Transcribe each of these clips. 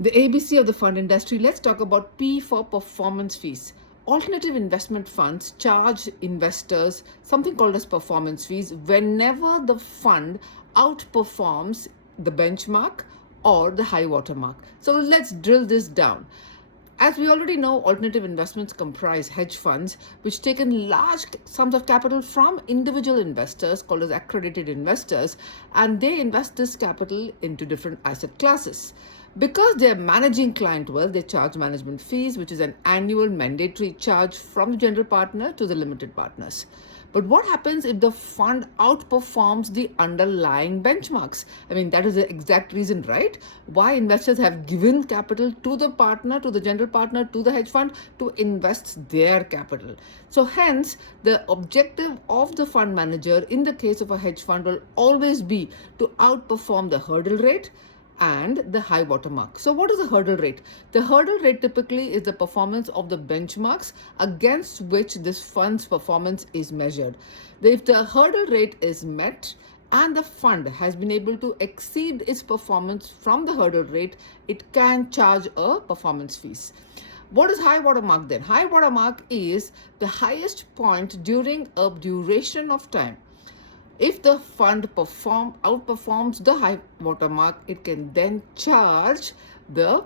The ABC of the fund industry, let's talk about P for performance fees. Alternative investment funds charge investors something called as performance fees whenever the fund outperforms the benchmark or the high water mark. So let's drill this down. As we already know, alternative investments comprise hedge funds which take in large sums of capital from individual investors called as accredited investors, and they invest this capital into different asset classes. Because they are managing client wealth, they charge management fees, which is an annual mandatory charge from the general partner to the limited partners. But what happens if the fund outperforms the underlying benchmarks? I mean, that is the exact reason, right? Why investors have given capital to the partner, to the general partner, to the hedge fund to invest their capital. So hence, the objective of the fund manager in the case of a hedge fund will always be to outperform the hurdle rate and the high water mark. So what is the hurdle rate? The hurdle rate typically is the performance of the benchmarks against which this fund's performance is measured. If the hurdle rate is met and the fund has been able to exceed its performance from the hurdle rate, it can charge a performance fees. What is high water mark then? High water mark is the highest point during a duration of time. If the fund outperforms the high water mark, it can then charge the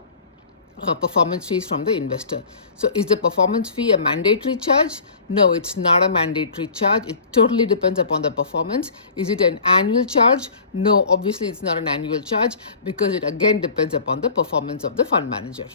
performance fees from the investor. So is the performance fee a mandatory charge? No, it's not a mandatory charge. It totally depends upon the performance. Is it an annual charge? No, obviously it's not an annual charge because it again depends upon the performance of the fund manager.